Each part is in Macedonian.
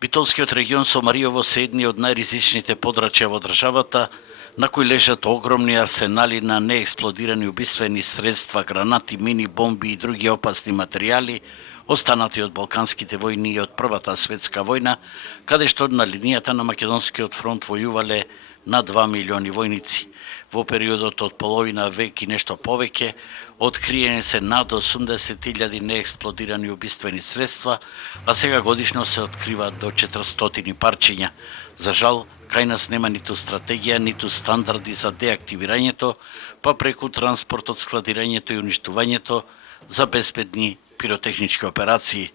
Битолскиот регион со Мариово се едни од најризичните подрачја во државата, на кои лежат огромни арсенали на неексплодирани убиствени средства, гранати, мини, бомби и други опасни материјали, останати од Балканските војни и од Првата светска војна, каде што на линијата на Македонскиот фронт војувале на 2 милиони војници. Во периодот од половина век и нешто повеќе, откриени се над 80.000 неексплодирани убиствени средства, а сега годишно се откриваат до 400 парчиња. За жал, кај нас нема ниту стратегија, ниту стандарди за деактивирањето, па преку транспортот, складирањето и уништувањето за безбедни пиротехнички операции,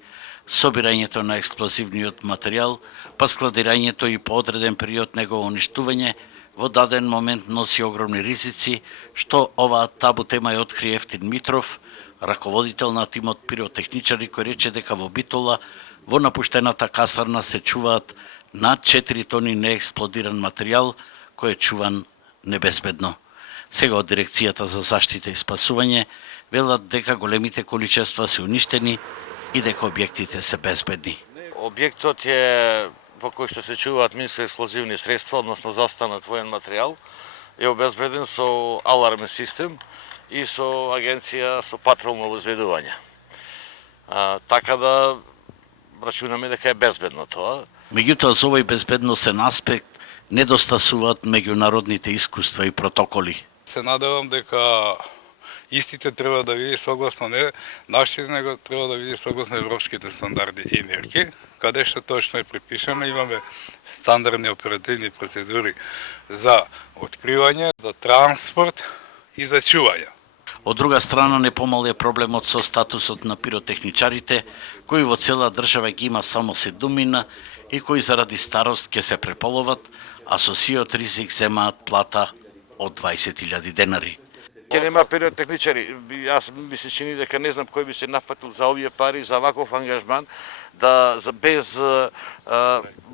собирањето на експлозивниот материјал, па складирањето и по одреден период негово уништување, во даден момент носи огромни ризици, што оваа табу тема ја открие Ефтин Митров, раководител на тимот пиротехничари, кој рече дека во Битола во напуштената касарна се чуваат над 4 тони неексплодиран материјал кој е чуван небезбедно. Сега од Дирекцијата за заштита и спасување велат дека големите количества се уништени и дека објектите се безбедни. Објектот е во кој што се чуваат минско-експлозивни средства, односно застанат воен материјал, е обезбеден со алармен систем и со агенција со патролно обезбедување. Така да рачунаме дека е безбедно тоа. Меѓутоа, за овој безбедносен аспект недостасуваат меѓународните искуства и протоколи. Се надевам дека истите треба да види согласно не нашите, него треба да види согласно европските стандарди и мерки, каде што точно е припишано, имаме стандардни оперативни процедури за откривање, за транспорт и за чување. Од друга страна, не помал е проблемот со статусот на пиротехничарите, кои во цела држава ги има само 7 и кои заради старост ќе се преполоват, а со сиот ризик земаат плата од 20.000 денари. Ке нема пиротехничари. Јас ми се чини дека не знам кој би се нафатил за овие пари, за ваков ангажман, да без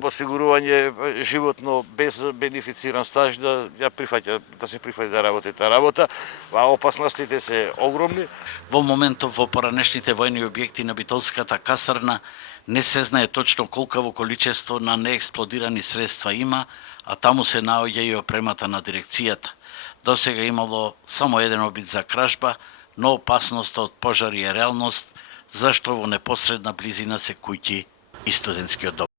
осигурување животно, без бенефициран стаж, да се прифаќа да работи таа работа, а опасностите се огромни. Во моментов во поранешните војни објекти на Битолската касарна не се знае точно колкаво количество на неексплодирани средства има, а таму се наоѓа и опремата на дирекцијата. До сега имало само еден обид за кражба, но опасноста од пожари е реалност, зашто во непосредна близина се куќи и студентскиот дом.